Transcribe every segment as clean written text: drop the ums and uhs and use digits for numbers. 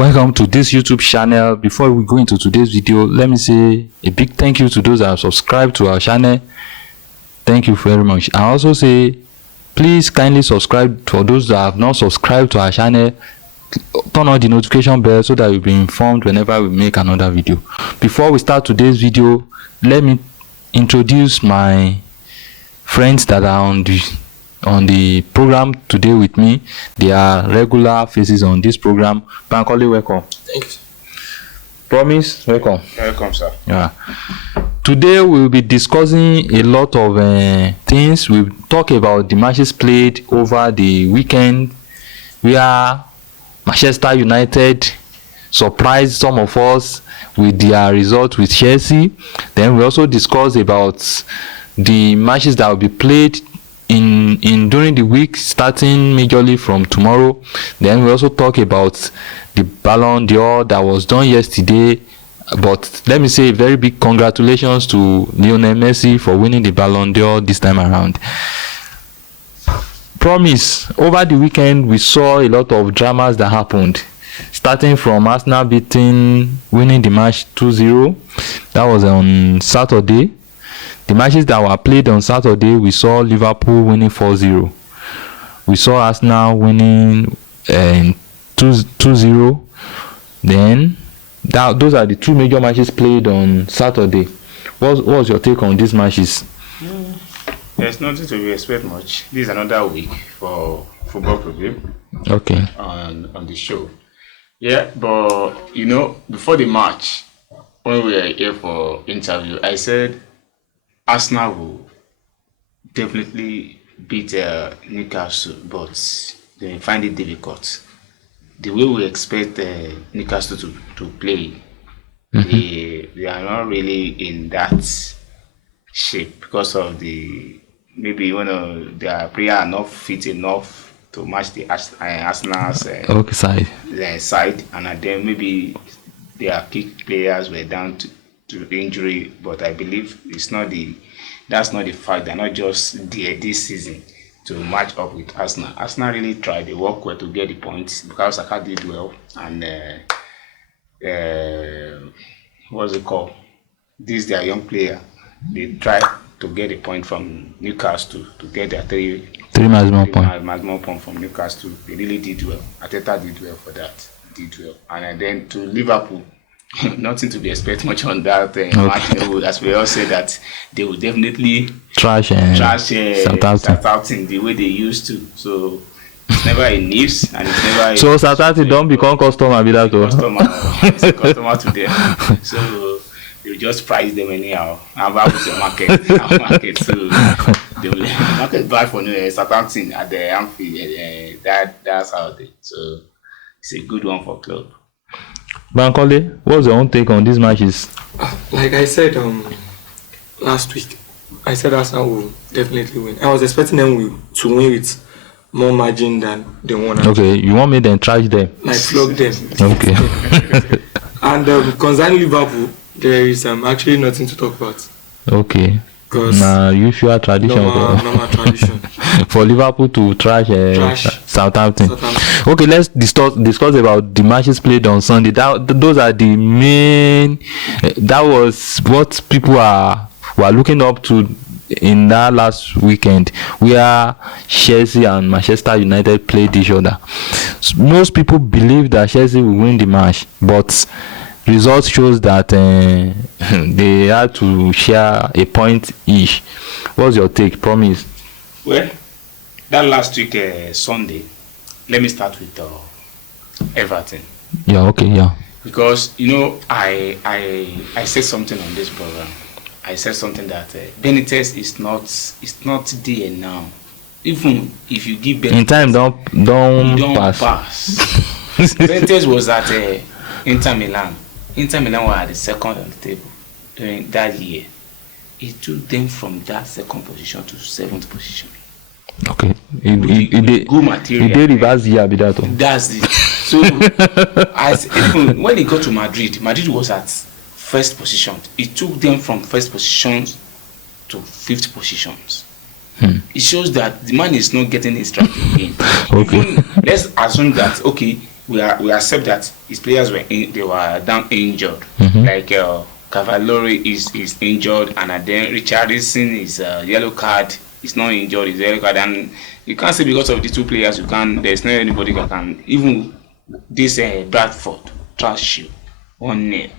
Welcome to this YouTube channel. Before we go into today's video, let me say a big thank you to those that have subscribed to our channel. Thank you very much. I also say please kindly subscribe. For those that have not subscribed to our channel, turn on the notification bell so that you'll be informed whenever we make another video. Before we start today's video, let me introduce my friends that are on the program today with me. They are regular faces on this program. Bankole, welcome. Thanks. Promise, welcome. Welcome, sir. Yeah. Today we'll be discussing a lot of things. We'll talk about the matches played over the weekend, where Manchester United surprised some of us with their result with Chelsea. Then we also discuss about the matches that will be played in during the week, starting majorly from tomorrow. Then we also talk about the Ballon d'Or that was done yesterday. But let me say a very big congratulations to Lionel Messi for winning the Ballon d'Or this time around. Promise, over the weekend we saw a lot of dramas that happened, starting from Arsenal winning the match 2-0. That was on Saturday. The matches that were played on Saturday, we saw Liverpool winning 4-0. We saw Aston winning 2-0. Then those are the two major matches played on Saturday. What was your take on these matches? There's nothing to expect much. This is another week for football program. Okay. On the show. Yeah, but you know, before the match, when we were here for interview, I said Arsenal will definitely beat Newcastle, but they find it difficult. The way we expect Newcastle to play, they are not really in that shape because of maybe their player are not fit enough to match the Arsenal's side, and then maybe their key players were down to injury. But I believe that's not the fact. They're not just there this season to match up with Arsenal. Arsenal really tried. They worked well to get the points because Saka did well, and what's it called? This their young player. They tried to get a point from Newcastle to get their three maximum point from Newcastle. They really did well. Arteta did well for that. Did well, and then to Liverpool. Nothing to be expected much on that match. As we all say that they will definitely trash Southampton the way they used to. So it's never a news, and it's never. So Southampton don't become customer, be that customer to them. So they will just price them anyhow. And back with your market. So they will market buy for Southampton at the Anfield. That's how they. So it's a good one for club. Bankole, what's your own take on these matches? Like I said last week, I said Arsenal will definitely win. I was expecting them to win with more margin than they won. Okay, you want me then trash them? Like flog them. Okay. And concerning Liverpool, there is actually nothing to talk about. Okay. Usual tradition. Normal tradition. For Liverpool to trash Southampton. Okay, let's discuss about the matches played on Sunday. Those are the main. That was what people were looking up to in that last weekend, where Chelsea and Manchester United played each other. Most people believe that Chelsea will win the match, but results shows that they had to share a point each. What's your take, Promise? Well, that last week Sunday, let me start with Everton. Yeah, okay, yeah. Because I said something on this program. I said something that Benitez is not there now. Even if you give Benitez in time, don't pass. Benitez was at Inter Milan. Inter Milan were at the second on the table during that year. He took them from that second position to seventh position. Okay. Good material. He did reverse year with that one. That's it. So even when he got to Madrid was at first position. He took them from first position to fifth positions. It shows that the man is not getting his track again. Okay. Let's assume that we accept that his players they were down injured. Like Cavallari is injured, and then Richarlison is yellow card. He's not injured. He's yellow card, and you can't say because of the two players there's not anybody that can even this Bradford trash you 1-0.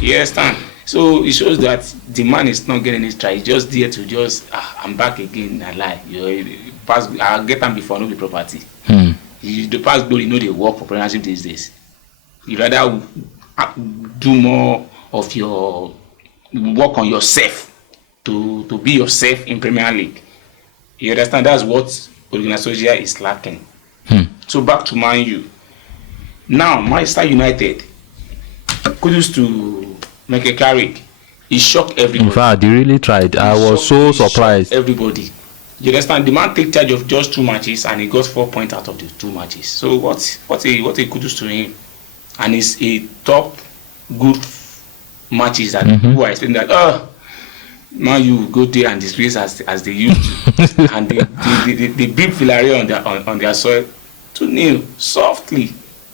You understand? So it shows that the man is not getting his try. He's just there to just I'm back again. I lie. I'll get them before no be property. The past glory they work for Premiership these days. You rather do more of your work on yourself to be yourself in Premier League. You understand? That's what Ole Gunnar Solskjaer is lacking. So back to Man U. Now Manchester United. Kudos to Michael Carrick. He shocked everybody. In fact, he really tried. I was so surprised. Everybody. You understand? The man take charge of just 2 matches and he got 4 points out of the 2 matches. So what a kudos to him. And it's a top good matches that people are expecting that now you go there and disgrace as they used to. And they beat Villarreal on their soil 2-0 softly.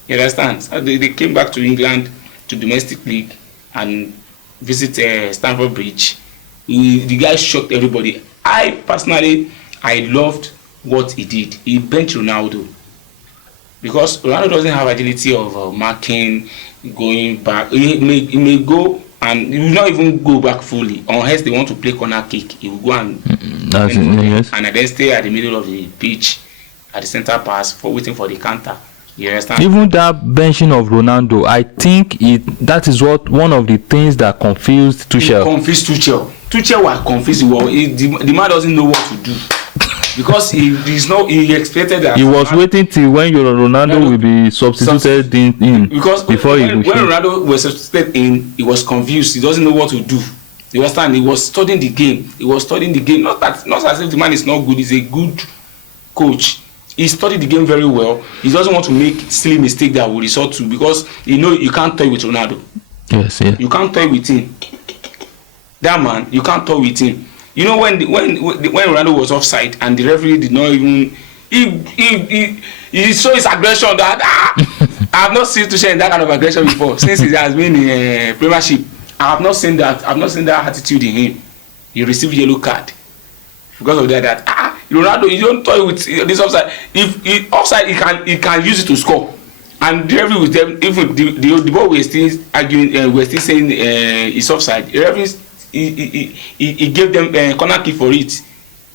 You understand? So they came back to England to domestic league and visit Stamford Bridge. The guy shocked everybody. I loved what he did. He benched Ronaldo because Ronaldo doesn't have agility of marking, going back. He may go and he will not even go back fully unless they want to play corner kick. He will go and and then stay at the middle of the pitch at the center pass waiting for the counter. You understand? Even that benching of Ronaldo, I think that is one of the things that confused Tuchel. Tuchel was confused. The man doesn't know what to do because he expected that. He was waiting till when Ronaldo will be substituted in because before when Ronaldo was substituted in, he was confused. He doesn't know what to do. You understand? He was studying the game. Not as if the man is not good. He's a good coach. He studied the game very well. He doesn't want to make silly mistake that will result to because you can't toy with Ronaldo. Yes, yeah. You can't toy with him. That man, you can't toy with him. You know when Ronaldo was offside and the referee did not even he showed his aggression that I have not seen Tuchel in that kind of aggression before since he has been in Premiership. I have not seen that. I've not seen that attitude in him. He received yellow card because of that. Ronaldo, you don't toy with this offside. If he offside, he can use it to score. And the referee with them, even the ball we're still arguing, we're still saying it's offside. The referee he gave them corner kick for it.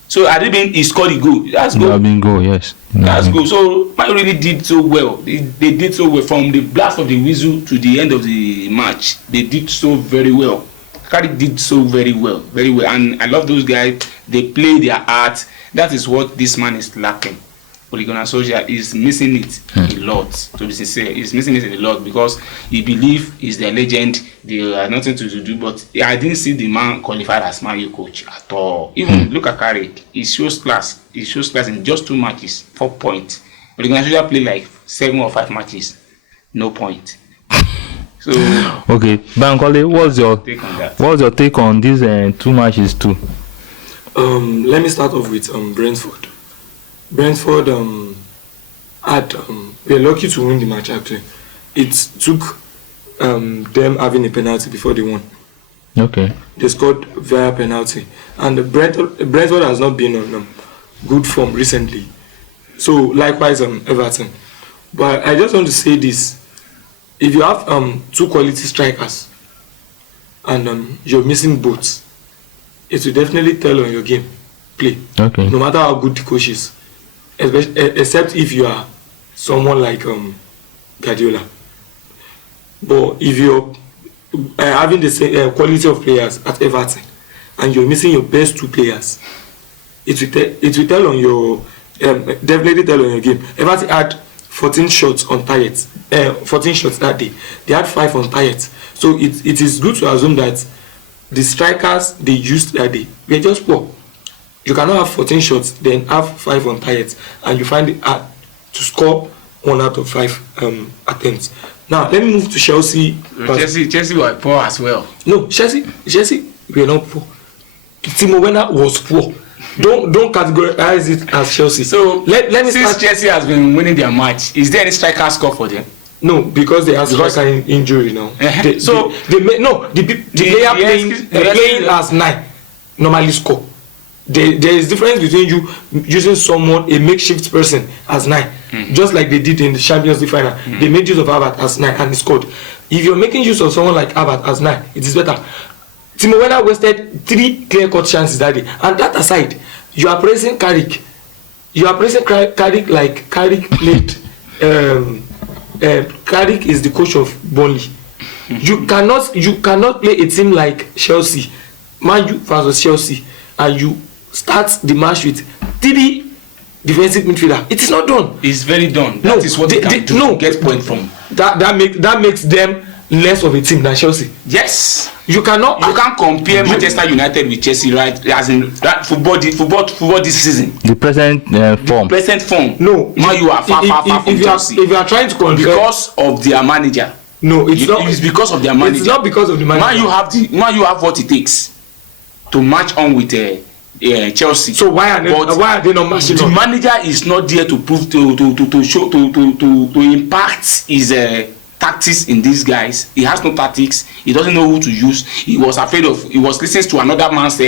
So had it been he scored the goal. That's goal. Goal, yes. That's goal. So Man really did so well. They did so well from the blast of the whistle to the end of the match. They did so very well. Cardiff did so very well, and I love those guys. They play their art. That is what this man is lacking. Ole Gunnar Solskjaer is missing it a lot. To be sincere, he's missing it a lot because he believes he's their legend. They have nothing to do. But I didn't see the man qualified as Man U coach at all. Even look at Carrick. He shows class. He shows class in just 2 matches, 4 points. Ole Gunnar Solskjaer played like 7 or 5 matches, no point. So okay, Bankole, what's your take on these 2 matches too? Let me start off with Brentford. Brentford they're lucky to win the match actually. It took them having a penalty before they won. Okay. They scored via penalty. And Brentford has not been on good form recently. So likewise Everton. But I just want to say this. If you have 2 quality strikers and you're missing both, it will definitely tell on your game play. Okay. No matter how good the coach is, except if you are someone like Guardiola. But if you're having the same quality of players at Everton and you're missing your best 2 players, it will tell on your definitely tell on your game. Everton had 14 shots on target. 14 shots that day. They had 5 on target. So it is good to assume that the strikers they used that day were just poor. You cannot have 14 shots, then have 5 on target, and you find it hard to score 1 out of 5 attempts. Now let me move to Chelsea. Chelsea were poor as well. No, Chelsea were not poor. Timo Werner was poor. don't categorize it as Chelsea. So let me since start. Chelsea has been winning their match, is there any striker score for them? No, because they have striker injury now. They the player playing as 9 normally score. There is difference between you using someone, a makeshift person, as 9, just like they did in the Champions League final. They made use of Havertz as 9 and he scored. If you're making use of someone like Havertz as 9, it is better. Timo Werner wasted 3 clear-cut chances that day. And that aside, you are praising Carrick. You are praising Carrick like Carrick played. Carrick is the coach of Burnley. You cannot play a team like Chelsea, Man U versus Chelsea, and you start the match with 3 defensive midfielder. It is not done. It's very done. That is what they can do to get point from. That makes them less of a team than Chelsea. Yes. You can't compare Manchester United with Chelsea, right? As in that football this season. The present form. Present form. No. Now you are far from Chelsea. If you are trying to compare, because of their manager. No, it's not. It's because of their manager. It's not because of the manager. Now you have what it takes to match on with Chelsea. So why are they not matching on? The manager is not there to prove to show to impact his tactics in these guys. He has no tactics. He doesn't know who to use. He was listening to another man's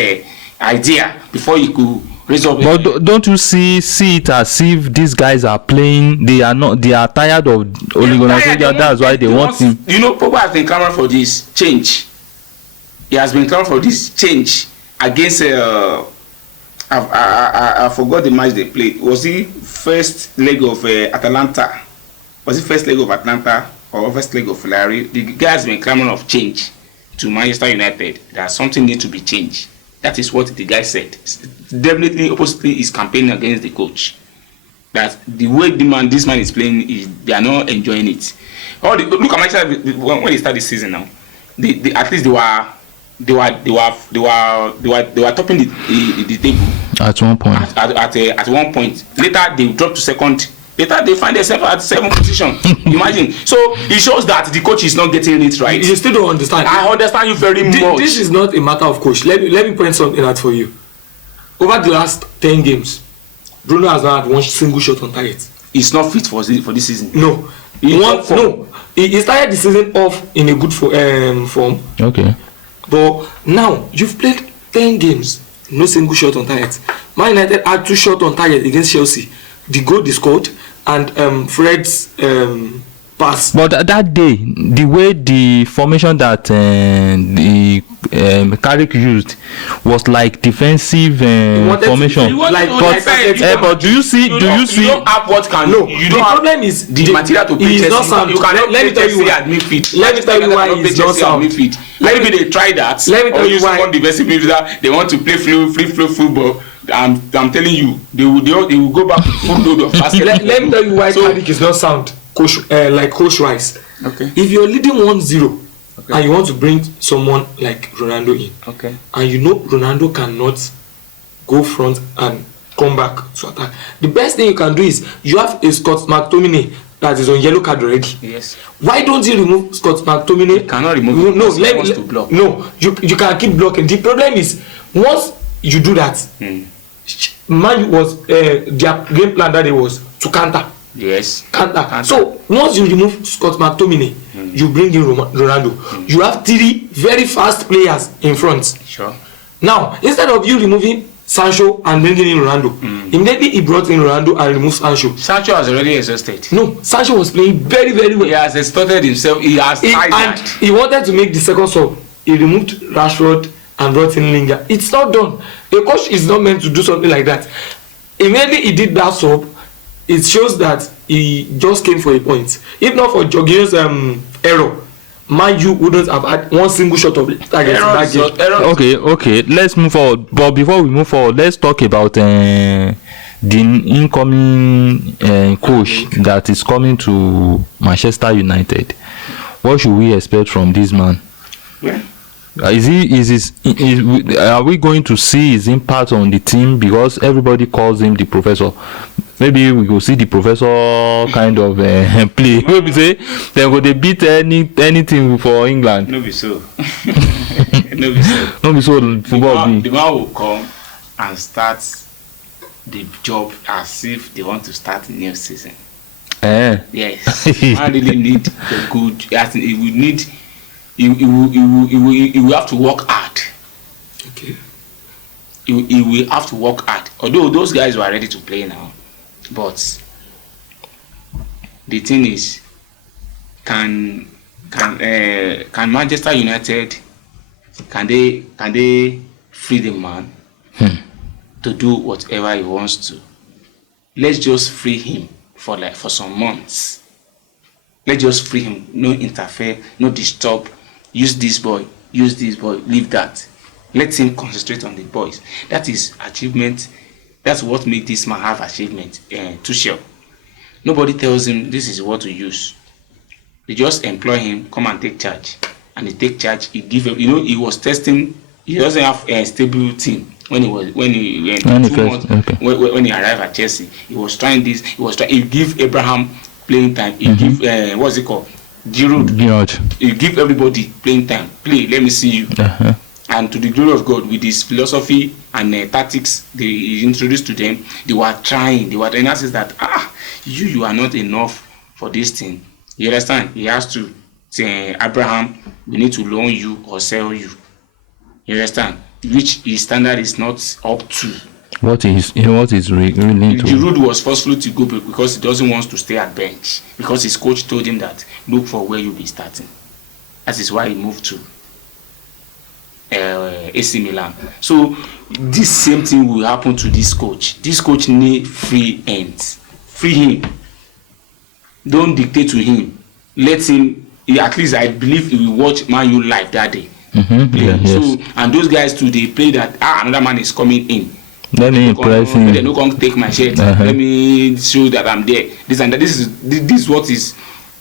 idea before he could raise up. But don't you see it as if these guys are playing? They are tired of Ole Gunnar Solskjaer. That's why they want him. You know, Pogba has been clamoring for this change. He has been clamoring for this change against. I forgot the match they played. Was it first leg of Atalanta? Was it first leg of Atlanta or first leg of Villarreal? The guy has been clamoring of change to Manchester United. That something needs to be changed. That is what the guy said. Definitely, oppositely, is campaigning against the coach. That the way this man is playing, they are not enjoying it. Look at Manchester when they start this season now. At least they were topping the table at one point. At one point. Later they dropped to second. Later they find themselves at 7th position. Imagine. So it shows that the coach is not getting it right. You still don't understand. I understand you very much. This is not a matter of coach. Let me point something out for you. Over the last 10 games, Bruno has not had one single shot on target. He's not fit for this season. No. He started the season off in a good form. Okay. But now you've played 10 games, no single shot on target. Man United had 2 shots on target against Chelsea. The goal they scored and Fred's pass. But that day, the way the formation that the Carrick used was like defensive formation. But do you see? You don't have what can. No. You don't have problem is the material to play Chelsea. You cannot play Chelsea at midfield. Let me tell you why it's not sound. Maybe they try that. Let me tell you why. One defensive midfielder, they want to play free flow football. I'm telling you, they will go back to full load of basket. Let me tell you why Carrick is not sound, coach wise. Okay. If you're leading 1-0 and you want to bring someone like Ronaldo in, and you know Ronaldo cannot go front and come back to attack, the best thing you can do is you have a Scott McTominay that is on yellow card already. Yes. Why don't you remove Scott McTominay? You cannot remove him. To block. No, you can keep blocking. The problem is once you do that, Man was their game plan that day was to counter. Yes. Counter. So once you remove Scott McTominay, you bring in Ronaldo. You have 3 very fast players in front. Sure. Now instead of you removing Sancho and bringing in Ronaldo, immediately he brought in Ronaldo and removed Sancho. Sancho has already exhausted. No, Sancho was playing very, very well. He has exhausted himself. He has tired. And he wanted to make the second sub. He removed Rashford and brought in Lingard. It's not done. The coach is not meant to do something like that. Immediately he did that sub, it shows that he just came for a point. If not for Jorginho's error, Man U wouldn't have had one single shot of target. Okay, let's move forward. But before we move forward, let's talk about the incoming coach that is coming to Manchester United. What should we expect from this man? Yeah. Are we going to see his impact on the team? Because everybody calls him the professor. Maybe we go see the professor kind of play. Maybe say then go they beat anything for England. No be so. No be so football. The man will come and start the job as if they want to start a new season. Yes, Man really need the good. I think it will need. It will have to work hard. Okay. He will have to work hard. Although those guys were ready to play now, but the thing is, can Manchester United can they free the man to do whatever he wants to? Let's just free him for some months. Let's just free him. No interfere, no disturb. Use this boy, leave that. Let him concentrate on the boys. That is achievement. That's what makes this man have achievement. Tuchel. Nobody tells him this is what to use. They just employ him, come and take charge. And he take charge. He give. He was testing. He doesn't have a stable team when he arrived at Chelsea. He was trying this. He give Abraham playing time. He give what's it called? Giroud. He give everybody playing time. Play. Let me see you. And to the glory of God, with his philosophy and tactics he introduced to them, they were trying. They were trying to say that you are not enough for this thing. You understand? He has to say, Abraham, we need to loan you or sell you. You understand? Which his standard is not up to. What is really to? Giroud was forceful to go because he doesn't want to stay at bench, because his coach told him that look for where you'll be starting. That is why he moved to AC Milan. So this same thing will happen to this coach. This coach need free hands. Free him. Don't dictate to him. Let him. At least I believe he will watch Man U live that day. Yes. And those guys too, they play that another man is coming in. Let me impress him. They no come take my shirt. Let me show that I'm there. This and that. This is what is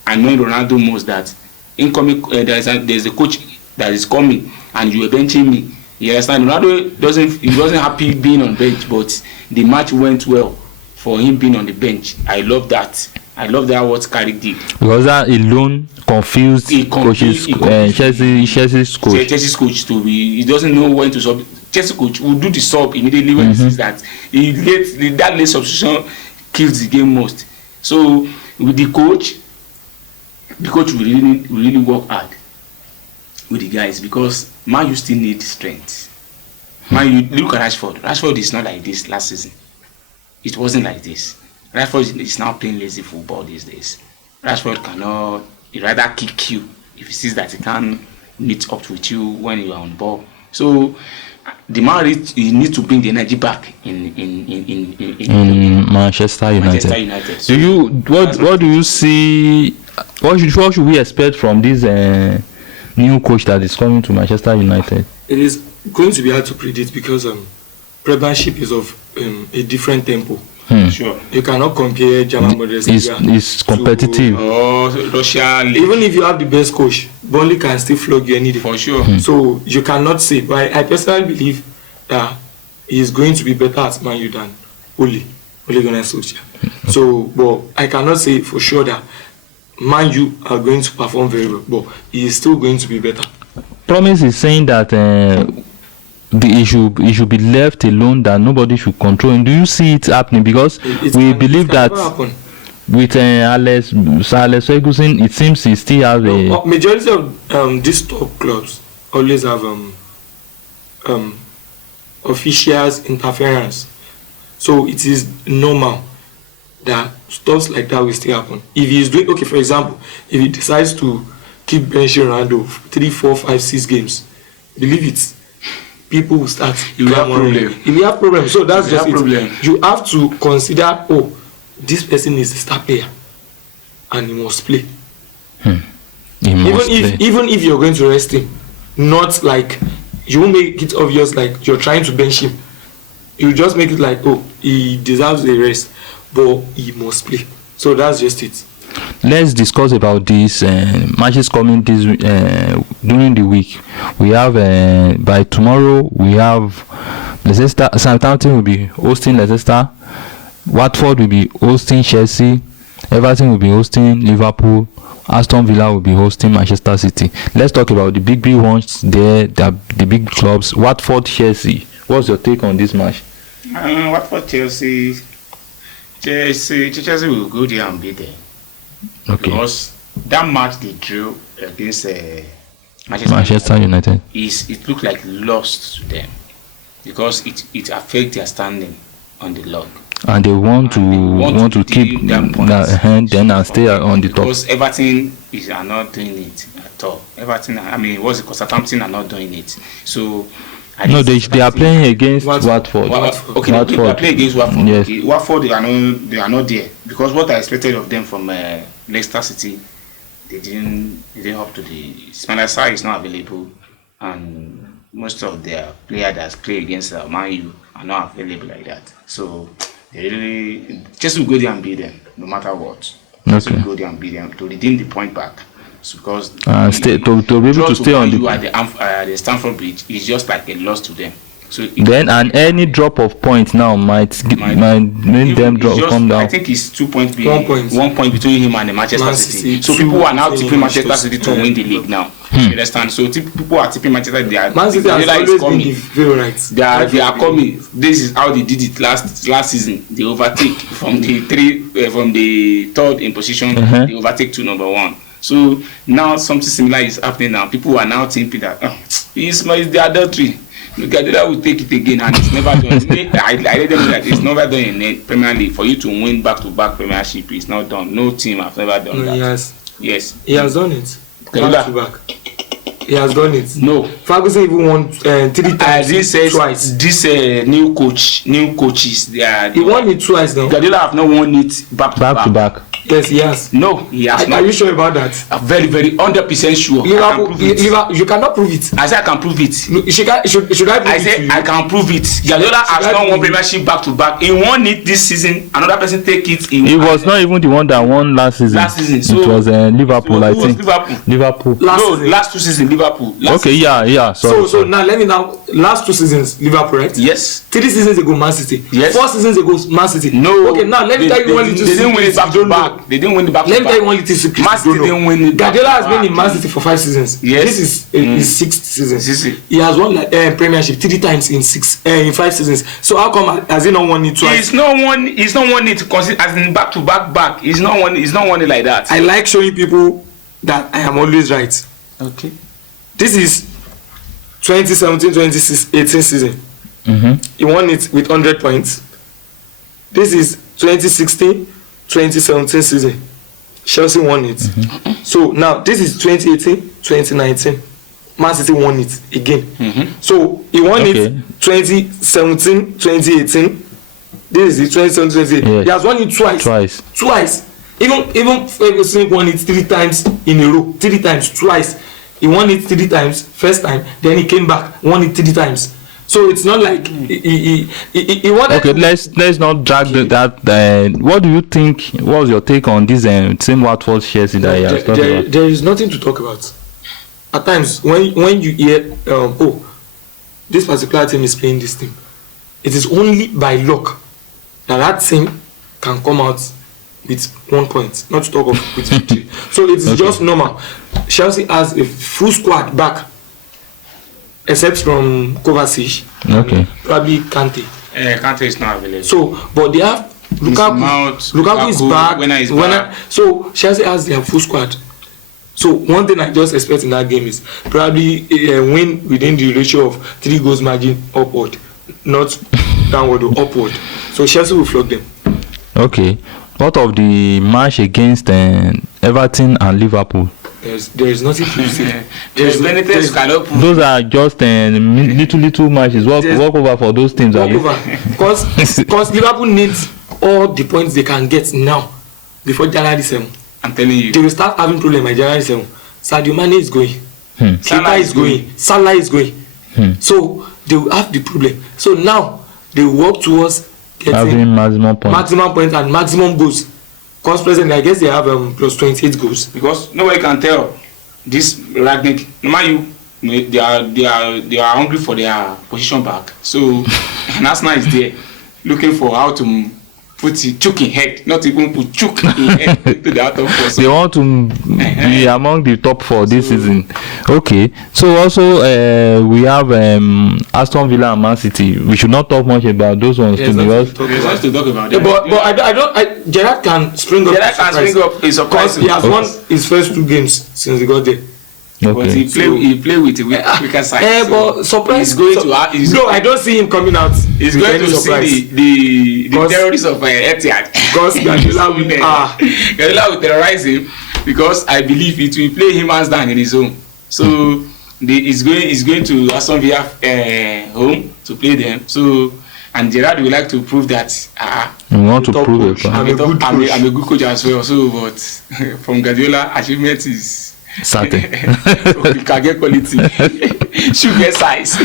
annoying Ronaldo most, that incoming there's a coach that is coming and you are benching me. You understand? Ronaldo wasn't happy being on bench, but the match went well for him being on the bench. I love that. I love that what Carrick did. Because that alone confused Chelsea's coach. Chelsea's coach to be. He doesn't know when to sub. Chelsea coach will do the sub immediately when he sees that that late substitution kills the game most. So with the coach will really work hard with the guys, because Man U still need strength. Man U, look at Rashford. Rashford is not like this last season. It wasn't like this. Rashford is now playing lazy football these days. Rashford cannot. He rather kick you if he sees that he can't meet up with you when you are on ball. So the man needs to bring the energy back in Manchester United. So what do you see? What should we expect from this new coach that is coming to Manchester United? It is going to be hard to predict because Premiership is of a different tempo. Sure. You cannot compare German Bundesliga. It's competitive. Russia. Even if you have the best coach, Burnley can still flog you any day. For sure. So you cannot say. But I personally believe that he is going to be better at Man U than Ole Gunnar Solskjaer. So, but I cannot say for sure that Man U are going to perform very well. But he is still going to be better. Promise is saying that it should be left alone, that nobody should control him. Do you see it happening? Because we believe that with Sir Alex Ferguson, it seems he still has a majority of these top clubs always have officials interference, so it is normal that stuff like that will still happen. If he is doing okay, for example, if he decides to keep benching Ronaldo 3, 4, 5, 6 games, believe it, people will start. You have problem. If you have problem, so that's just problem. You have to consider, this person is a star player and he must play. Even if you're going to rest him, not like you won't make it obvious like you're trying to bench him. You just make it like, he deserves a rest, but he must play. So that's just it. Let's discuss about these matches coming during the week. We have by tomorrow we have Leicester. Southampton will be hosting Leicester. Watford will be hosting Chelsea. Everton will be hosting Liverpool. Aston Villa will be hosting Manchester City. Let's talk about the big ones there, the big clubs. Watford, Chelsea. What's your take on this match? Watford Chelsea will go there and beat them. Okay. Because that match they drew against Manchester United. It looked like lost to them because it affects their standing on the log. And they want to keep that hand then and stay on the top. Because Everton are not doing it at all. Everton, what's it called? Southampton are not doing it. So no, they are playing against Watford. Okay, Watford. They are playing against Watford. Yes. Okay. Watford, they are not there because what I expected of them from Leicester City, they didn't up to the. Spencer is not available, and most of their players that play against Man U are not available like that. So they really just will go there and beat them no matter what. Just will go there and beat them to redeem the point back. So because to be able to stay on the Stamford Bridge is just like a loss to them. So then any drop of points now might make them come down. I think it's 2 points. 1 point between him and the Manchester City. So people are now tipping Manchester City to win the league now. You understand? So people are tipping Manchester. Man City has always been the favorites. They are coming. This is how they did it last season. They overtake from the third in position. They overtake to number 1. So now something similar is happening now. People are now thinking that it's the adultery. Guardiola will take it again, and it's never done. I let them know that it's never done in the Premier League. For you to win back-to-back Premiership, it's not done. No team has never done that. Yes, he has done it. Back-to-back. He has done it. No, Ferguson even won 3 times. Twice. This new coaches, he won it twice now. Guardiola have not won it back-to-back. Yes, he has. No, he has not. Are you sure about that? I'm very, very 100% sure. Liverpool, you cannot prove it. I said I can prove it. Should I prove it? I said I can prove it. Guardiola has not won Premiership back-to-back. He won it this season. Another person take it. He was not even the one that won last season. So it was Liverpool, I think. Liverpool. Last 2 seasons Liverpool. Yeah. So now let me last 2 seasons Liverpool, right? Yes. 3 seasons ago Man City. Yes. 4 seasons ago Man City. No. Okay, now let me tell you one little secret. They didn't win it back-to-back. They didn't win it back-to-back. Let me tell you one little secret. Man City didn't win it. Guardiola has been in Man City for 5 seasons. Yes. This is his 6th season. He has won Premiership 3 times in 5 seasons. So how come has he not won it twice? He's not won it as in back. He's not won it like that. I like showing people that I am always right. Okay. This is 2017-2018 season. He won it with 100 points. This is 2016-2017 season. Chelsea won it. So now this is 2018-2019. Man City won it again. So he won it 2017-2018. This is 2017-2018. Yes. He has won it twice. Even Ferguson won it 3 times in a row. 3 times, twice. He won it 3 times. First time, then he came back, won it 3 times. So it's not like he wanted. Okay, let's not drag that. What do you think? What was your take on this same Watford Chelsea that you have talked about? There is nothing to talk about. At times, when you hear, this particular team is playing this team, it is only by luck that team can come out with 1 point. Not to talk of with victory. So it is just normal. Chelsea has a full squad back. Except from Kovacic, probably Kante. Kante is not available. So, but they have Lukaku is back. So Chelsea has their full squad. So one thing I just expect in that game is probably a win within the ratio of 3 goals margin upward, not downward or upward. So Chelsea will flog them. Okay. What of the match against Everton and Liverpool? There is nothing to say. There's many things you cannot prove. Those are just little matches. Walk over for those teams. Because Liverpool needs all the points they can get now before January 7. I'm telling you. They will start having problems by January 7. Sadio Mane is going. Salah is going. Salah is going. So they will have the problem. So now they will work towards getting maximum points and maximum goals. Because presently, I guess they have plus 28 goals. Because nobody can tell this Ragnick. No matter they are hungry for their position back. So Arsenal is there looking for how to put the chook in head, not even put chook in head into the out of 4. So they want to be among the top 4 this season. Okay, so also we have Aston Villa and Man City. We should not talk much about those ones too, because there's lots to talk about. But I don't. Gerrard can spring up. Gerrard can spring up a surprise. Because he has won his first 2 games since he got there. But okay. he play with a weaker side. But surprise. He's going to. No, I don't see him coming out. He's going to see the terrorists of Etihad. Because Guardiola will terrorize him, because I believe it will play him hands down in his home. So he's going to Aston Villa home to play them. So and Gerrard would like to prove that we want to prove it. I'm a good coach as well. So but from Guardiola, achievement is certain. You can get quality. Should get size.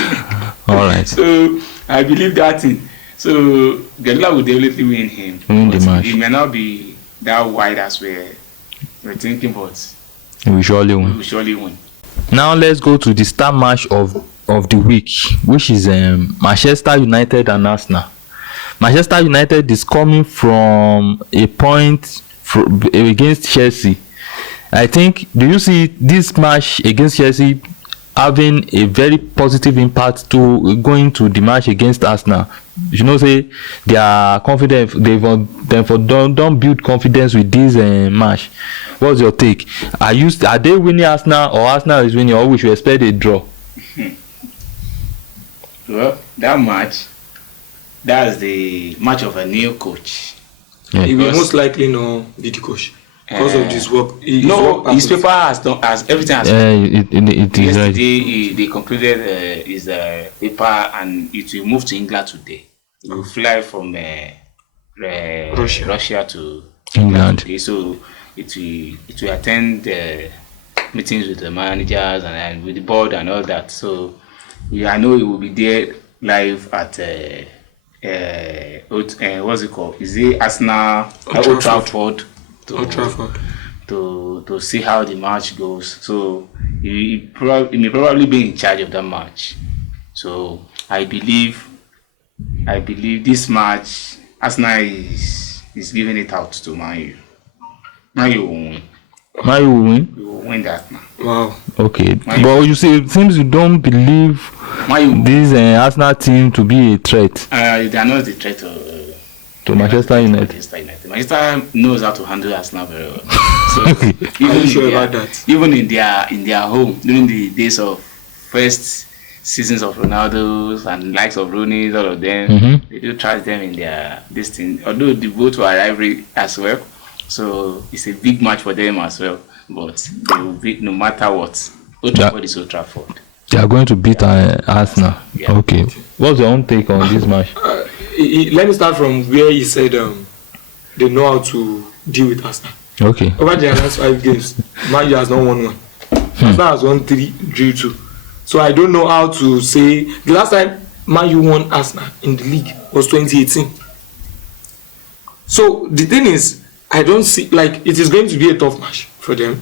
All right. So I believe that thing. So Guardiola will definitely win him. Win the match. It may not be that wide as we're thinking, but we will surely we win. will surely win. Now let's go to the star match of the week, which is Manchester United and Arsenal. Manchester United is coming from a point against Chelsea. I think, do you see this match against Chelsea having a very positive impact to going to the match against Arsenal? You know, say they are confident. Don't build confidence with this match. What's your take? Are they winning Arsenal, or Arsenal is winning, or we should expect a draw? Well, that's the match of a new coach. Yeah. He will most likely not be the coach because of this work. His paper has everything has. It is right. Yesterday they concluded his paper, and it will move to England today. It will fly from Russia to England today. So it will attend meetings with the managers and with the board and all that. So I know it will be there live at what's it called? Is it Arsenal Old Trafford? To see how the match goes. So he may probably be in charge of that match. So I believe this match Arsenal is giving it out to Man U. Man U will win. Man U will win? We will win that now. Wow. Okay. But you see, it seems you don't believe this Arsenal team to be a threat. They are not the threat to Manchester United. Manchester knows how to handle Arsenal very well. So even in their home during the days of first seasons of Ronaldo's and likes of Rooney's, all of them, they do trust them in their this thing. Although the both were rivalry as well, so it's a big match for them as well. But they will beat no matter what. Old Trafford is Old Trafford. They are going to beat Arsenal. Yeah. Okay. What's your own take on this match? Let me start from where he said they know how to deal with Arsenal. Okay. Over the last 5 games, Man U has not won one. Arsenal has won 3, drew 2. So I don't know how to say. The last time Man U won Arsenal in the league was 2018. So the thing is, I don't see, like, it is going to be a tough match for them.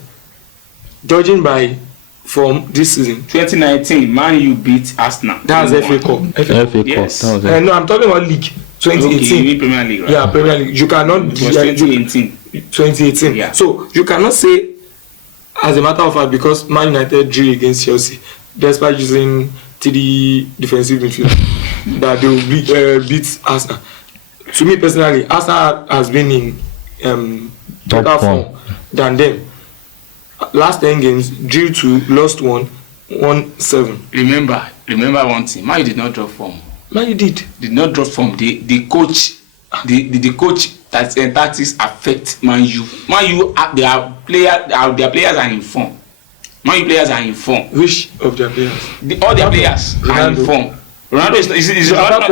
Judging by from this season. 2019, Man U beat Arsenal. That's FA Cup. FA Cup. Yes. No, I'm talking about league. 2018. Okay, Premier League, right? Yeah, Premier League. You cannot. It was 2018. 2018. Yeah. So you cannot say, as a matter of fact, because Man United drew against Chelsea, despite using 3 defensive midfielders, that they will beat Arsenal. To me personally, Arsenal has been in better form than them. Last 10 games, drew 2, lost 1, won 7. Remember one thing. Man U did not drop form. Man U did not drop form. The coach, the coach tactics affect Man U. Man U, their players are in form. Man U players are in form. Which of their players? All their players are in form. Ronaldo is not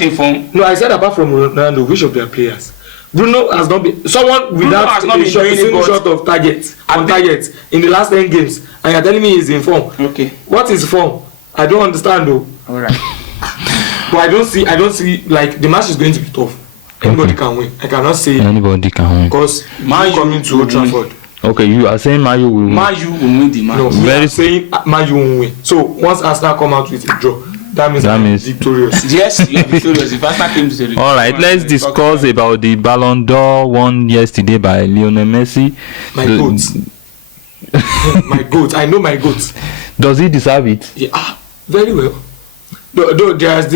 in form. No, I said apart from Ronaldo, which of their players? Bruno has not been someone without a shot of target in the last 10 games, and you're telling me he's in form. Okay. What is form? I don't understand though. All right. But I don't see like the match is going to be tough. Anybody can win. I cannot say anybody can win because Man U coming to Old Trafford. Okay, you are saying Man U will win. Man U will win the match. No, we are saying Man U will win. So once Arsenal come out with a draw, That means I'm victorious. Yes, you are victorious. If Arsenal came to the All right, let's discuss about the Ballon d'Or won yesterday by Lionel Messi. My goat. My goat. I know my goat. Does he deserve it? Yeah, very well. Though there has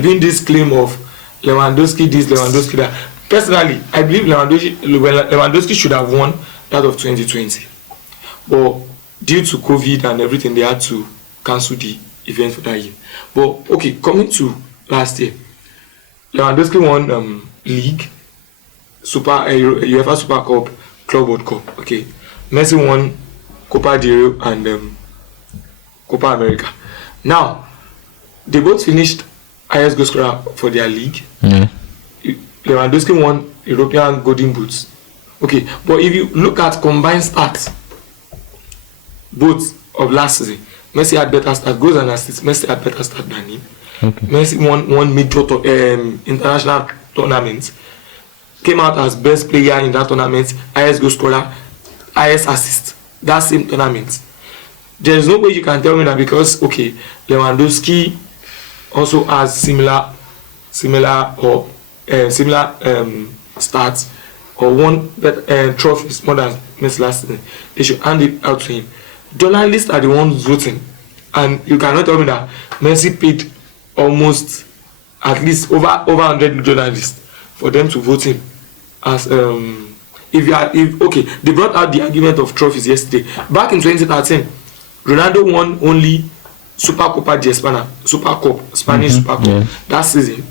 been this claim of Lewandowski this, Lewandowski that. Personally, I believe Lewandowski should have won that of 2020. But due to COVID and everything, they had to cancel the event for that year. But okay, coming to last year, Lewandowski won league, UEFA Super Cup, Club World Cup. Okay, Messi won Copa del Rey and Copa America. Now, they both finished highest goal scorer for their league. Yeah. Lewandowski won European Golden Boots. Okay, but if you look at combined stats, both of last season, Messi had better stats, goals and assists. Messi had better stats than him. Okay. Messi won major international tournaments, came out as best player in that tournament, highest goal scorer, highest assist. That same tournament. There is no way you can tell me that because okay, Lewandowski also has similar stats or won trophies more than Messi last season. They should hand it out to him. Journalists are the ones voting, and you cannot tell me that Messi paid almost at least over 100 journalists for them to vote him as they brought out the argument of trophies yesterday. Back in 2013, Ronaldo won only Supercopa de España, Super Cup, Spanish Super Cup that season,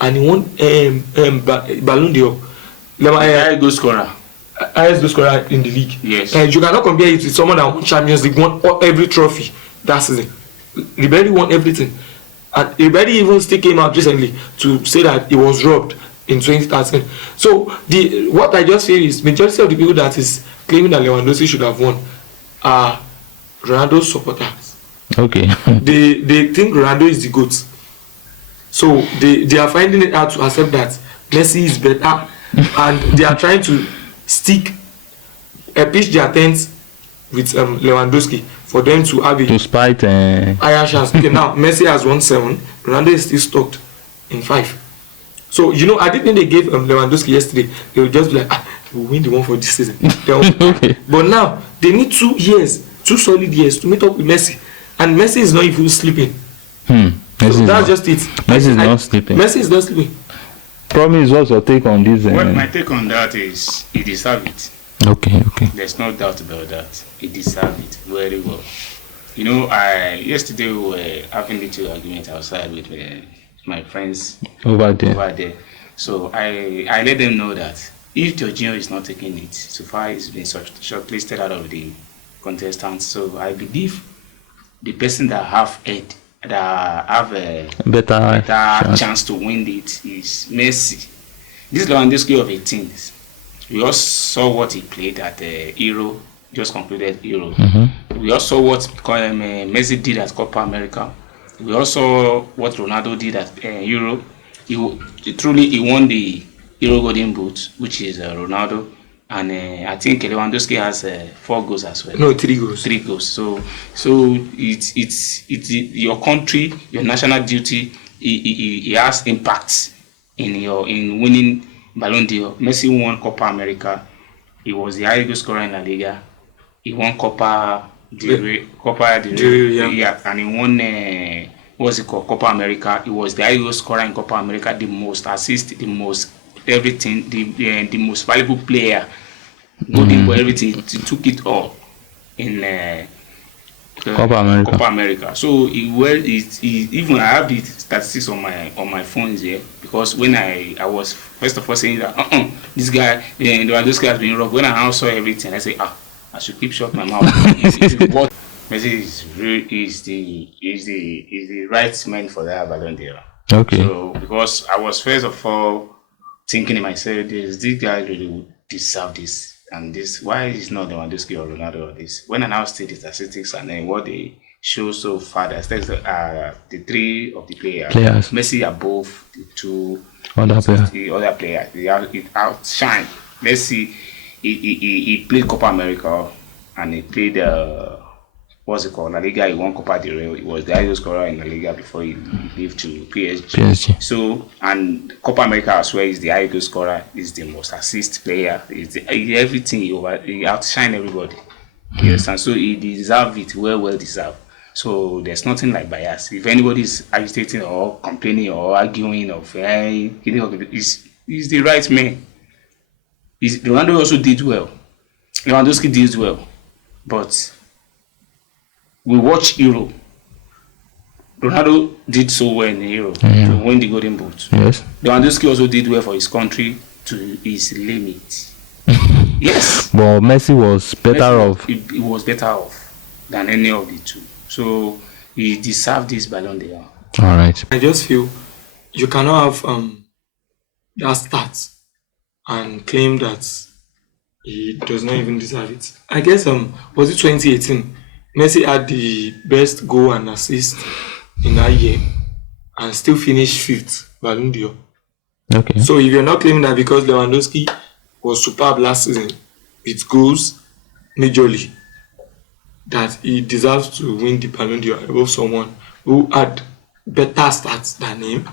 and he won Ballon d'Or. Highest goal scorer. Highest goal scorer in the league. Yes. You cannot compare it with someone that won Champions League, won every trophy that season. Ribery won everything, and Ribery even still came out recently to say that he was robbed in 2013. So what I just feel is majority of the people that is claiming that Lewandowski should have won are Ronaldo's supporters. Okay. they think Ronaldo is the GOAT. So they are finding it hard to accept that Messi is better, and they are trying to pitch their tents with Lewandowski for them to have a spite higher chance. Okay, now Messi has won 7, Ronaldo is still stuck in 5. So I didn't think they gave Lewandowski yesterday. They would just be like, we'll win the one for this season. Okay. But now they need 2 solid years to meet up with Messi, and Messi is not even sleeping. So that's just it. Messi is not sleeping. Messi is not sleeping. Promise, what's your take on this? Well, my take on that is he deserves it. Okay. There's no doubt about that. He deserves it very well. Yesterday we were having a little argument outside with my friends over there. So I let them know that if Jorginho is not taking it, so far he's been shortlisted out of the contestants. So I believe the person that have a better chance to win it is Messi. This Lewandowski of 18. We also saw what he played at the Euro, just concluded Euro. We also saw what Messi did at Copa America. We also saw what Ronaldo did at Euro. He won the Euro Golden Boot, which is Ronaldo, and I think Lewandowski has 4 goals as well. No, 3 goals. 3 goals. So it's your country, your national duty. It has impact in winning Ballon d'Or. Messi won Copa America. He was the highest goal scorer in La Liga. He won Copa del Rey, and he won Copa America. He was the highest goal scorer in Copa America, the most assists, the most everything, the most valuable player, golden for everything. He took it all in Copa America. So even I have the statistics on my phones here, because when I was first of all saying that this guy has been robbed. When I now saw everything, I say I should keep shut my mouth. What Messi is the right man for that Ballon d'Or. Okay. So because I was first of all thinking in myself, this guy really would deserve this. And this, why is not Lewandowski or Ronaldo or this? When I now see the statistics and then what they show so far, the 3 of the players, Messi above the 2 other players, it outshine. Messi, he played Copa America and he played what's it called? La Liga, he won Copa del Rey. He was the highest scorer in La Liga before he left to PSG. So, and Copa America as well is the highest scorer, is the most assist player, is everything he outshine everybody. Yes, and so he deserves it, well deserved. So there's nothing like bias. If anybody is agitating or complaining or arguing of he's the right man. Ronaldo also did well. Lewandowski did well, but we watch Euro. Ronaldo did so well in the Euro to win the Golden Boot. Yes. Lewandowski also did well for his country to his limit. Yes. But Messi was better off. He was better off than any of the two. So he deserved this Ballon d'Or. All right. I just feel you cannot have that stat and claim that he does not even deserve it. I guess was it 2018? Messi had the best goal and assist in that year and still finished 5th Ballon d'Or. Okay. So if you're not claiming that because Lewandowski was superb last season with goals majorly, that he deserves to win the Ballon d'Or above someone who had better stats than him,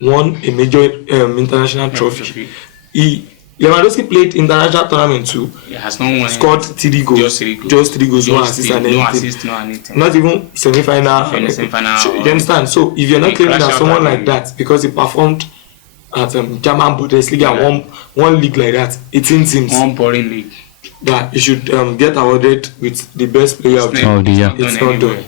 won a major international trophy. Lewandowski played international tournament too. He has not won. Scored 3 goals. Just 3 goals, no assist and anything. Not even semi-final. You understand? So if you're not claiming that someone like that because he performed at German Bundesliga and one league like that, 18 teams. One boring league. That he should get awarded with the best player of the year. It's not done.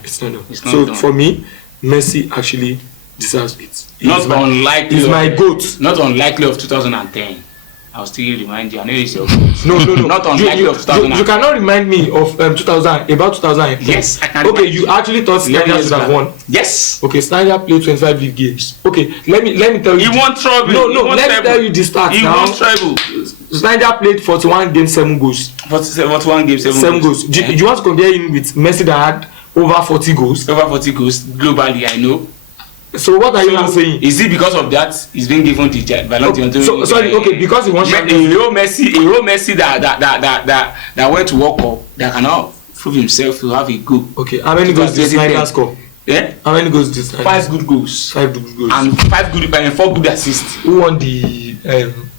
So for me, Messi actually deserves it. Not unlikely. He's my GOAT. Not unlikely of 2010. I'll still remind you. I know it's your No. Not unlikely of 2010. You cannot remind me of 2000, about 2010. Yes, I can. Okay, you actually thought Snyder should have won. Yes. Okay, Snyder played 25 league games. Okay, let me tell you. He won treble. No, let me tell you the stats he now. He won treble. Snyder played 41 games, 7 goals. 41 games, 7 goals. Do you want to compare him with Messi that had over 40 goals? Over 40 goals globally, I know. So what are you now saying? Is it because of that he's being given the Ballon d'Or? Sorry, okay, because he won Champions League. A real Messi that went to World Cup that cannot prove himself to have a goal. Okay, how many goals did Snyder score? Yeah? How many goals did Snyder? 5 good goals. 5 good goals. And 5 good and 4 good assists. Who won the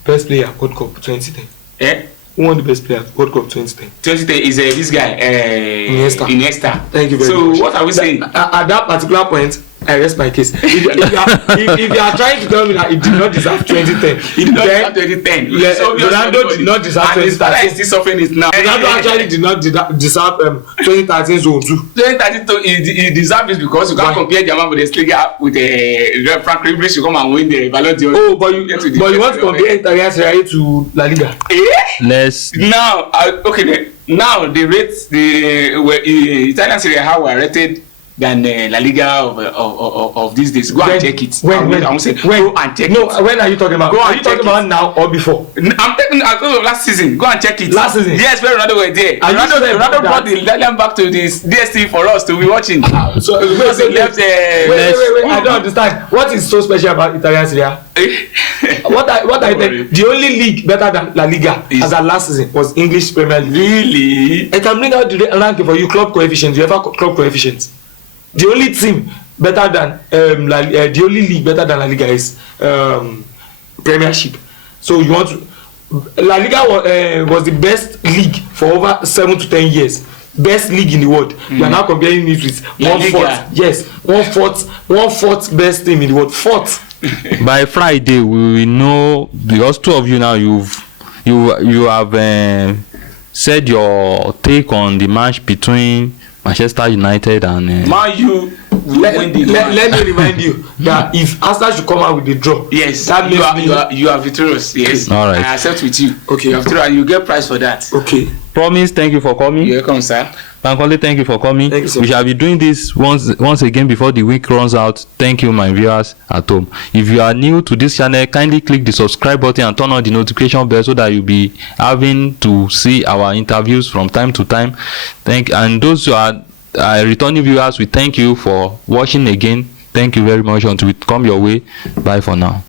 best player World Cup 2010? Yeah? Who won the best player World Cup 2010? 2010 is this guy, Iniesta. Thank you very much. So what are we saying? At that particular point, I rest my case. If you are trying to tell me that he did not deserve 2010, he did not deserve 2010. Ronaldo did not deserve 2013. And still suffering it now. Ronaldo actually did not deserve 2013 zone 2. 2013 he deserved it because you can't compare German Bundesliga with Frank Ribery to come and win the Ballon d'Or. Oh, but you want to compare Italian Serie A to La Liga? Let's now okay then. Now the rates Italian Serie A were rated than La Liga of these days. Go and check it. When? Go and check it. No, when are you talking about? Are you talking about now or before? I'm taking because of last season. Go and check it. Last season? Yes, when Ronaldo were there. Ronaldo brought the Italian back to this DSTV for us to be watching. So wait, I don't understand. What is so special about Italian Serie A? What I think the only league better than La Liga as at last season was English Premier League. Really? I can bring out the ranking for you. Club coefficient. You ever club coefficient? The only team better than the only league better than La Liga is Premiership. So you want to La Liga was the best league for over 7 to 10 years. Best league in the world. You are now comparing it with 1/4. Yes, 1/4 best team in the world. 4th. By Friday we will know, because two of you now you have said your take on the match between Manchester United and Man U. Let me remind you that if Aston should come out with the draw, yes, that means you are victorious. Yes, all right. I accept with you. Okay, you are victorious and you get prize for that. Okay. Promise, thank you for coming. You're welcome, sir. Bankole, thank you for coming. Thank you, sir. We shall be doing this once again before the week runs out. Thank you, my viewers at home. If you are new to this channel, kindly click the subscribe button and turn on the notification bell so that you'll be having to see our interviews from time to time. And those who are returning viewers, we thank you for watching again. Thank you very much. Until we come your way, bye for now.